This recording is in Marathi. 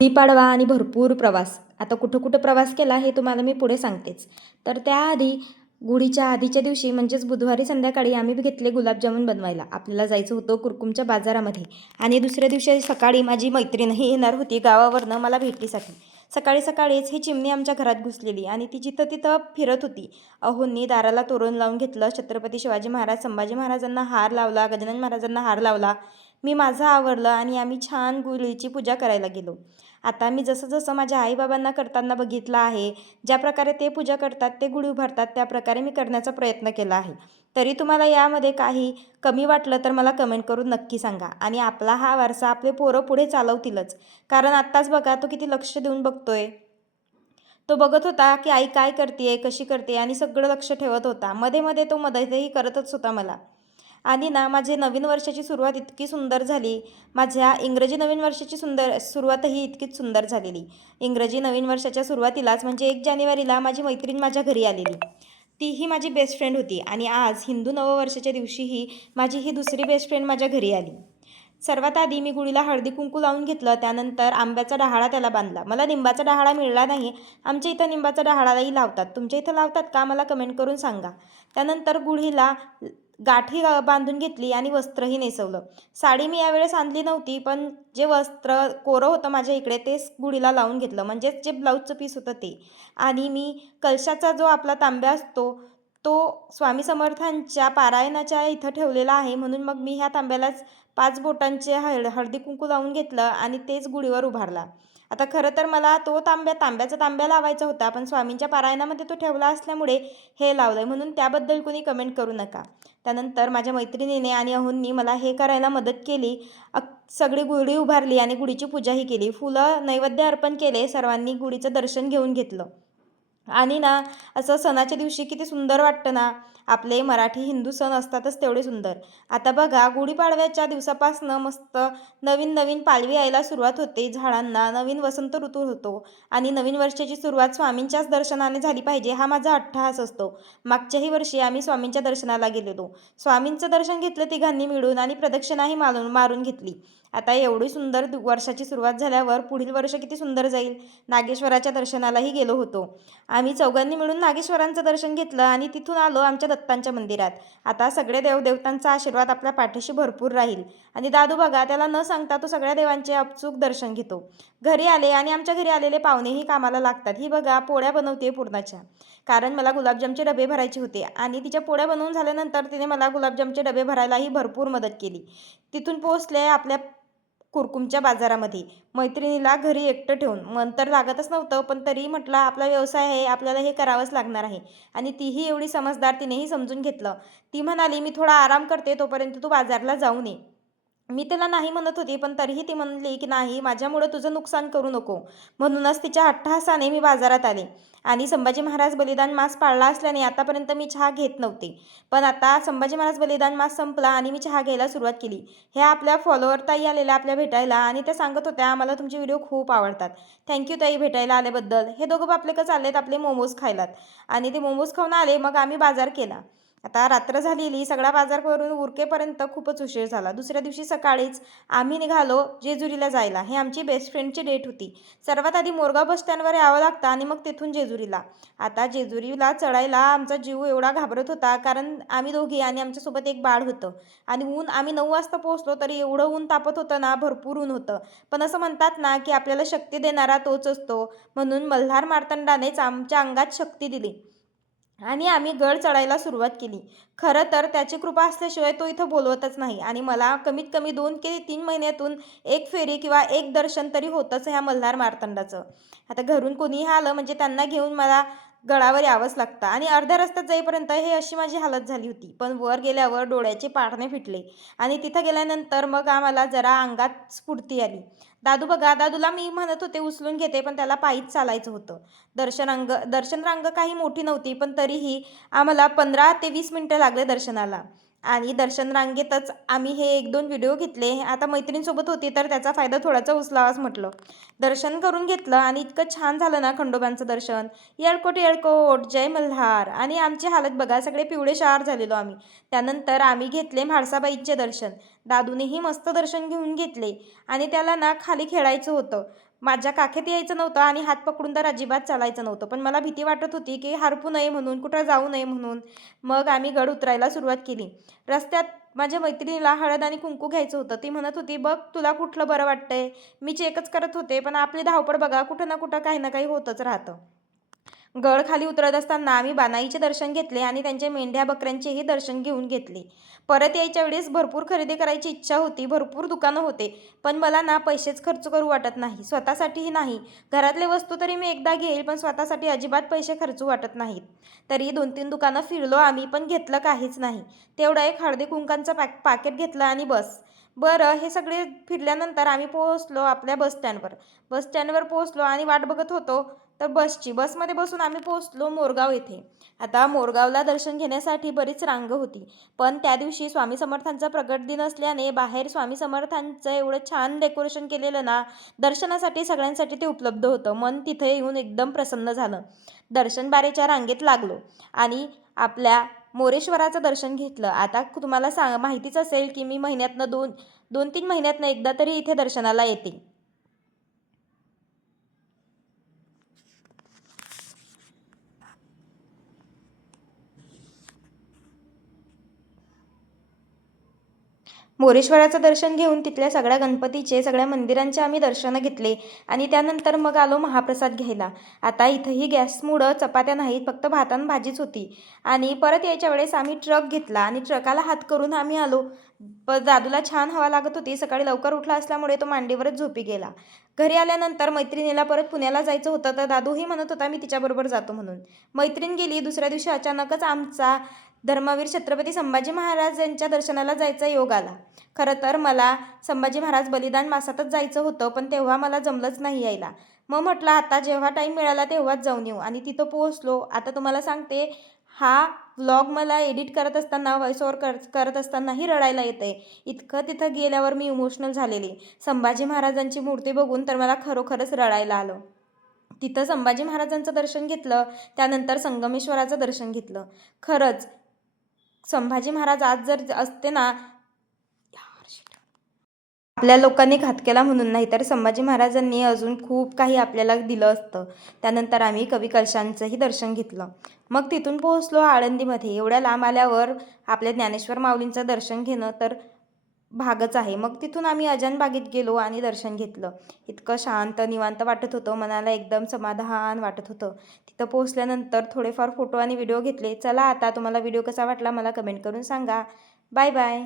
गुढीपाडवा आणि भरपूर प्रवास. आता कुठं-कुठं प्रवास केला हे तुम्हाला मी पुढे सांगतेच. तर त्याआधी गुढीच्या आधीच्या दिवशी म्हणजेच बुधवारी संध्याकाळी आम्ही घेतले गुलाबजामुन बनवायला. आपल्याला जायचं होतं कुरकुमच्या बाजारामध्ये आणि दुसऱ्या दिवशी सकाळी माझी मैत्रीणही येणार होती गावावरनं मला भेटीसाठी. सकाळी-सकाळीच ही चिमणी आमच्या घरात घुसलेली आणि ती जिथं-तिथं फिरत होती. अहोंनी दाराला तोरण लावून घेतलं. छत्रपती शिवाजी महाराज, संभाजी महाराजांना हार लावला, गजानन महाराजांना हार लावला. मी माझं आवरलं आणि आम्ही छान गुढीची पूजा करायला गेलो. आता मी जसं-जसं माझ्या आई-बाबांना करताना बघितलं आहे, ज्या प्रकारे ते पूजा करतात, ते गुढी उभारतात, त्या प्रकारे मी करण्याचा प्रयत्न केला आहे. तरी तुम्हाला यामध्ये काही कमी वाटलं तर मला कमेंट करून नक्की सांगा आणि आपला हा वारसा आपले पोरं पुढे चालवतीलच. कारण आत्ताच बघा तो किती लक्ष देऊन बघतोय. तो बघत होता की आई काय करतीये, कशी करते आणि सगळं लक्ष ठेवत होता. मध्ये-मध्ये तो मदतही करतच होता मला. आणि ना माझे नवीन वर्षाची सुरुवात इतकी सुंदर झाली. माझ्या इंग्रजी नवीन वर्षाची सुरुवातही इतकीच सुंदर झालेली. इंग्रजी नवीन वर्षाच्या सुरुवातीलाच म्हणजे 1 जानेवारीला माझी मैत्रीण माझ्या घरी आलेली. तीही माझी बेस्ट फ्रेंड होती आणि आज हिंदू नववर्षाच्या दिवशीही माझी ही दुसरी बेस्ट फ्रेंड माझ्या घरी आली. सर्वात आधी मी गुढीला हळदी-कुंकू लावून घेतलं. त्यानंतर आंब्याचा डहाळा त्याला बांधला. मला लिंबाचा डहाळा मिळाला नाही. आमच्या इथं लिंबाचा डहाळाही लावतात. तुमच्या इथं लावतात का? मला कमेंट करून सांगा. त्यानंतर गुढीला गाठी बांधून घेतली आणि वस्त्रही नेसवलं. साडी मी यावेळेस आणली नव्हती, पण जे वस्त्र कोरं होतं माझ्या इकडे तेच गुढीला लावून घेतलं. म्हणजेच जे ब्लाऊजचं पीस होतं ते. आणि मी कलशाचा जो आपला तांब्या असतो, तो स्वामी समर्थांच्या पारायणाच्या इथं ठेवलेला आहे. म्हणून मग मी ह्या तांब्यालाच 5 बोटांचे हळदी-कुंकू लावून घेतलं आणि तेच गुढीवर उभारला. आता खरं तर मला तो तांब्याचा तांब्या लावायचा होता, पण स्वामींच्या पारायणामध्ये तो ठेवला असल्यामुळे हे लावलंय. म्हणून त्याबद्दल कुणी कमेंट करू नका. त्यानंतर माझ्या मैत्रिणीने आणि अहोंनी मला हे करायला मदत केली. सगळी गुढी उभारली आणि गुढीची पूजाही केली. फुलं नैवेद्य अर्पण केले. सर्वांनी गुढीचं दर्शन घेऊन घेतलं. आणि ना असं सणाच्या दिवशी किती सुंदर वाटतं ना. आपले मराठी हिंदू सण असतातच तेवढे सुंदर. आता बघा गुढीपाडव्याच्या दिवसापासनं मस्त नवीन-नवीन पालवी यायला सुरुवात होते झाडांना. नवीन वसंत ऋतू होतो आणि नवीन वर्षाची सुरुवात स्वामींच्याच दर्शनाने झाली पाहिजे हा माझा अट्टहास असतो. मागच्याही वर्षी आम्ही स्वामींच्या दर्शनाला गेलेलो. स्वामींचं दर्शन घेतलं तिघांनी मिळून आणि प्रदक्षिणाही मारून घेतली. आता एवढी सुंदर वर्षाची सुरुवात झाल्यावर पुढील वर्ष किती सुंदर जाईल. नागेश्वराच्या दर्शनालाही गेलो होतो. आम्ही चौघांनी मिळून नागेश्वरांचं दर्शन घेतलं आणि तिथून आलो आमच्या दत्तांच्या मंदिरात. आता सगळे देवदेवतांचा आशीर्वाद आपल्या पाठीशी भरपूर राहील. आणि दादू बघा त्याला न सांगता तो सगळ्या देवांचे अचूक दर्शन घेतो. घरी आले आणि आमच्या घरी आलेले पाहुणेही कामाला लागतात. ही बघा पोळ्या बनवते पुरणाच्या. कारण मला गुलाबजामचे डबे भरायचे होते आणि तिच्या पोळ्या बनवून झाल्यानंतर तिने मला गुलाबजामचे डबे भरायलाही भरपूर मदत केली. तिथून पोहोचले आपल्या कुरकुमच्या बाजारामध्ये. मैत्रिणीला घरी एकटं ठेवून. मन तर लागतच नव्हतं, पण तरी म्हटलं आपला व्यवसाय आहे, आपल्याला हे करावंच लागणार आहे. आणि तीही एवढी समजदार, तिनेही समजून घेतलं. ती म्हणाली, "मी थोडा आराम करते, तोपर्यंत तू बाजारला जाऊन ये." मी त्याला नाही म्हणत होती, पण तरीही ती म्हणली, की "नाही, माझ्यामुळं तुझं नुकसान करू नको." म्हणूनच तिच्या अट्टहासाने मी बाजारात आले. आणि संभाजी महाराज बलिदान मास पाळला असल्याने आतापर्यंत मी चहा घेत नव्हते. पण आता संभाजी महाराज बलिदान मास संपला आणि मी चहा घ्यायला सुरुवात केली. ह्या आपल्या फॉलोअर ताई आलेल्या आपल्या भेटायला आणि त्या सांगत होत्या, "मला तुमचे व्हिडिओ खूप आवडतात." थँक ताई भेटायला आल्याबद्दल. हे दोघं आपले का चाललेत आपले मोमोज खायलात आणि ते मोमोज खाऊन आले. मग आम्ही बाजार केला. आता रात्र झालेली. सगळा बाजार करून उरकेपर्यंत खूपच उशीर झाला. दुसऱ्या दिवशी सकाळीच आम्ही निघालो जेजुरीला जायला. ही आमची बेस्ट फ्रेंडची डेट होती. सर्वात आधी मोरगाव बस स्टँडवर यावं लागतं आणि मग तिथून जेजुरीला. आता जेजुरीला चढायला आमचा जीव एवढा घाबरत होता, कारण आम्ही दोघी आणि आमच्यासोबत एक बाळ होतं. आणि ऊन आम्ही 9 वाजता पोहोचलो तरी एवढं ऊन तापत होतं ना, भरपूर ऊन होतं. पण असं म्हणतात ना, की आपल्याला शक्ती देणारा तोच असतो. म्हणून मल्हार मार्तंडानेच आमच्या अंगात शक्ती दिली. आणि आम्ही गड चढायला सुरुवात केली. खरं तर त्याची कृपा असल्याशिवाय तो इथं बोलवतच नाही आणि मला कमीत कमी 2 ते 3 महिन्यातून एक फेरी किंवा एक दर्शन तरी होतंच ह्या मल्हार मार्तंडाचं. आता घरून कोणीही आलं म्हणजे त्यांना घेऊन मला गडावर यावंच लागतं आणि अर्ध्या रस्त्यात जाईपर्यंत हे अशी माझी हालत झाली होती. पण वर गेल्यावर डोळ्याचे पारणे फिटले आणि तिथं गेल्यानंतर मग आम्हाला जरा अंगात स्फूर्ती आली. दादूला मी म्हणत होते उचलून घेते, पण त्याला पायीच चालायचं होतं. दर्शन रांग काही मोठी नव्हती, पण तरीही आम्हाला 15 ते 20 मिनिटं लागले दर्शनाला. आणि दर्शन रांगेतच आम्ही हे 1-2 व्हिडिओ घेतले. आता मैत्रिणीसोबत होती तर त्याचा फायदा थोडासा उचलावाच म्हटलं. दर्शन करून घेतलं आणि इतकं छान झालं ना खंडोबांचं दर्शन. येळकोट येळकोट जय मल्हार. आणि आमची हालत बघा, सगळे पिवळेशार झालेलो आम्ही. त्यानंतर आम्ही घेतले म्हाळसाबाईंचे दर्शन. दादूनेही मस्त दर्शन घेऊन घेतले आणि त्याला ना खाली खेळायचं होतं. माझ्या काखेत यायचं नव्हतं आणि हात पकडून तर अजिबात चालायचं नव्हतं. पण मला भीती वाटत होती की हरपू नये म्हणून, कुठं जाऊ नये म्हणून. मग आम्ही गड उतरायला सुरुवात केली. रस्त्यात माझ्या मैत्रिणीला हळद आणि कुंकू घ्यायचं होतं. ती म्हणत होती, "बघ तुला कुठलं बरं वाटतंय?" मी चेकच करत होते. पण आपली धावपळ बघा, कुठं ना कुठं काही ना काही होतच राहतं. गड खाली उतरत असताना आम्ही बानाईचे दर्शन घेतले आणि त्यांच्या मेंढ्या बकऱ्यांचेही दर्शन घेऊन घेतले. परत यायच्या वेळेस भरपूर खरेदी करायची इच्छा होती, भरपूर दुकानं होते. पण मला ना पैसेच खर्च करू वाटत नाही, स्वतःसाठीही नाही. घरातले वस्तू तरी मी एकदा घेईल, पण स्वतःसाठी अजिबात पैसे खर्चू वाटत नाहीत. तरी 2-3 दुकानं फिरलो आम्ही, पण घेतलं काहीच नाही. तेवढं एक हळदी कुंकांचं पाकीट घेतलं आणि बस. बरं, हे सगळे फिरल्यानंतर आम्ही पोहोचलो आपल्या बसस्टँडवर. बसस्टँडवर पोहोचलो आणि वाट बघत होतो तर बसमध्ये बसून आम्ही पोहोचलो मोरगाव येथे. आता मोरगावला दर्शन घेण्यासाठी बरीच रांग होती. पण त्या दिवशी स्वामी समर्थांचा प्रगट दिन असल्याने बाहेर स्वामी समर्थांचं एवढं छान डेकोरेशन केलेलं ना, दर्शनासाठी सगळ्यांसाठी ते उपलब्ध होतं. मन तिथे येऊन एकदम प्रसन्न झालं. दर्शन बारेच्या रांगेत लागलो आणि आपल्या मोरेश्वराचं दर्शन घेतलं. आता तुम्हाला माहितीच असेल की मी महिन्यातनं 2-3 महिन्यातनं एकदा तरी इथे दर्शनाला येते. मोरेश्वराचं दर्शन घेऊन तिथल्या सगळ्या गणपतीचे, सगळ्या मंदिरांचे आम्ही दर्शनं घेतले आणि त्यानंतर मग आलो महाप्रसाद घ्यायला. आता इथंही गॅसमुळं चपात्या नाहीत, फक्त भात आणि भाजीच होती आणि परत यायच्या वेळेस आम्ही ट्रक घेतला आणि ट्रकाला हात करून आम्ही आलो. दादूला छान हवा लागत होती. सकाळी लवकर उठला असल्यामुळे तो मांडीवरच झोपी गेला. घरी आल्यानंतर मैत्रिणीला परत पुण्याला जायचं होतं, तर दादूही म्हणत होता मी तिच्याबरोबर जातो म्हणून. मैत्रीण गेली. दुसऱ्या दिवशी अचानकच आमचा धर्मवीर छत्रपती संभाजी महाराज यांच्या दर्शनाला जायचा योग आला. खरं तर मला संभाजी महाराज बलिदान मासातच जायचं होतं, पण तेव्हा मला जमलंच नाही यायला. मग म्हटलं आता जेव्हा टाईम मिळाला तेव्हाच जाऊन येऊ आणि तिथं पोहोचलो. आता तुम्हाला सांगते, हा व्लॉग मला एडिट करत असताना, व्हॉइस ओव्हर करत असतानाही रडायला येतंय. इतकं तिथं गेल्यावर मी इमोशनल झालेली. संभाजी महाराजांची मूर्ती बघून तर मला खरोखरच रडायला आलं. तिथं संभाजी महाराजांचं दर्शन घेतलं, त्यानंतर संगमेश्वराचं दर्शन घेतलं. खरंच संभाजी महाराज आज जर असते ना, आपल्या लोकांनी घात केला म्हणून नाही तर संभाजी महाराजांनी अजून खूप काही आपल्याला दिलं असतं. त्यानंतर आम्ही कवी कलशांचंही दर्शन घेतलं. मग तिथून पोहोचलो आळंदीमध्ये. एवढ्या लांब आल्यावर आपल्या ज्ञानेश्वर माऊलींचं दर्शन घेणं तर भागच आहे. मग तिथून आम्ही अजानबागेत गेलो आणि दर्शन घेतलं. इतकं शांत निवांत वाटत होतं, मनाला एकदम समाधान वाटत होतं. तिथं पोहोचल्यानंतर थोडेफार फोटो आणि व्हिडिओ घेतले. चला आता तुम्हाला व्हिडिओ कसा वाटला मला कमेंट करून सांगा. Bye bye.